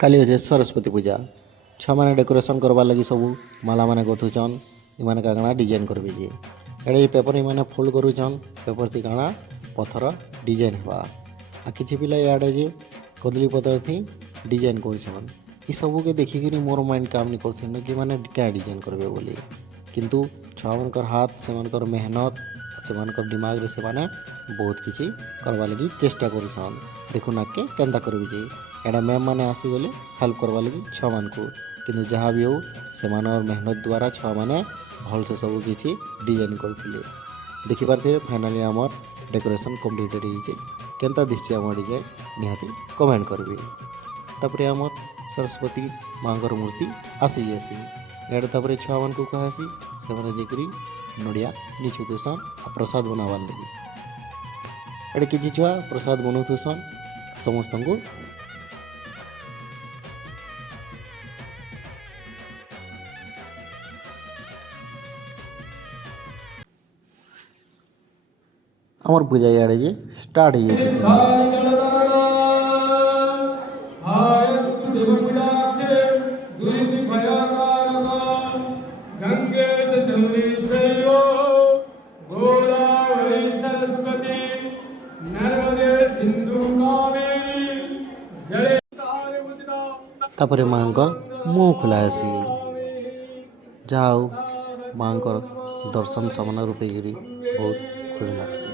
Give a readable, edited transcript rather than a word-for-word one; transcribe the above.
କାଲି ଅଛେ ସରସ୍ୱତୀ ପୂଜା। ଛୁଆମାନେ ଡେକୋରେସନ୍ କରବାର୍ ଲାଗି ସବୁ ମାଲାମାନେ ଗୁଥୁଛନ୍। ଇମାନେ କାଣା ଡିଜାଇନ୍ କରିବେ ଯେ ଏଡ଼େ ପେପର୍ ଇମାନେ ଫୋଲ୍ଡ କରୁଛନ୍। ପେପର୍ ଥି କାଣା ପଥର ଡିଜାଇନ୍ ହେବା। ଆଉ କିଛି ପିଲା ଇଆଡ଼େ ଯେ କଦଳୀ ପତ୍ର ଥି ଡିଜାଇନ୍ କରୁଛନ୍। ଇ ସବୁକେ ଦେଖିକିରି ମୋର ମାଇଣ୍ଡ କାମ୍ ନି କରୁଥିନ କି ମାନେ କାଁ ଡିଜାଇନ୍ କରିବେ ବୋଲି। କିନ୍ତୁ ଛୁଆମାନଙ୍କର ହାତ ସେମାନଙ୍କର ମେହନତ ସେମାନଙ୍କର ଦିମାଗରେ ସେମାନେ ବହୁତ କିଛି କରବାର୍ ଲାଗି ଚେଷ୍ଟା କରୁଛନ୍। ଦେଖୁନ୍ ଆଗ୍କେ କେନ୍ତା କରିବେ ଯେ ଏଇଟା ମ୍ୟାମ୍ ମାନେ ଆସିଗଲେ ହେଲ୍ପ କରବାର୍ ଲାଗି ଛୁଆମାନଙ୍କୁ। କିନ୍ତୁ ଯାହା ବି ହଉ ସେମାନଙ୍କର ମେହନତ ଦ୍ୱାରା ଛୁଆମାନେ ଭଲସେ ସବୁ କିଛି ଡିଜାଇନ୍ କରିଥିଲେ। ଦେଖିପାରୁଥିବେ ଫାଇନାଲି ଆମର ଡେକୋରେସନ୍ କମ୍ପ୍ଲିଟେଡ୍ ହେଇଛି। କେନ୍ତା ଦିଶଛି ଆମର ଡିଜାଇନ୍ ନିହାତି କମେଣ୍ଟ କରିବେ। ତାପରେ ଆମର ସରସ୍ୱତୀ ମାଙ୍କର ମୂର୍ତ୍ତି ଆସିଯାଏସି। ଇଆଡ଼େ ତାପରେ ଛୁଆମାନଙ୍କୁ କୁହାହେସି ସେମାନେ ଯାଇକରି ନଡ଼ିଆ ନିଛୁଥିସନ୍ ଆଉ ପ୍ରସାଦ ବନାବାର୍ ଲାଗି। ଏଡ଼େ କିଛି ଛୁଆ ପ୍ରସାଦ ବନଉଥିସନ୍ ସମସ୍ତଙ୍କୁ। আমার পূজা ইଆଡ଼େ যে ଷ୍ଟାର୍ଟ ହେଇଯାଇଛି ସେନ। ତାପରେ ମାଆଙ୍କର ମୁହଁ ଖୋଲା ହେସି। ଯାହା ହଉ ମାଆଙ୍କର ଦର୍ଶନ ସମାନ ରୂପେକିରି ବହୁତ ଖୁସି ଲାଗ୍ସି।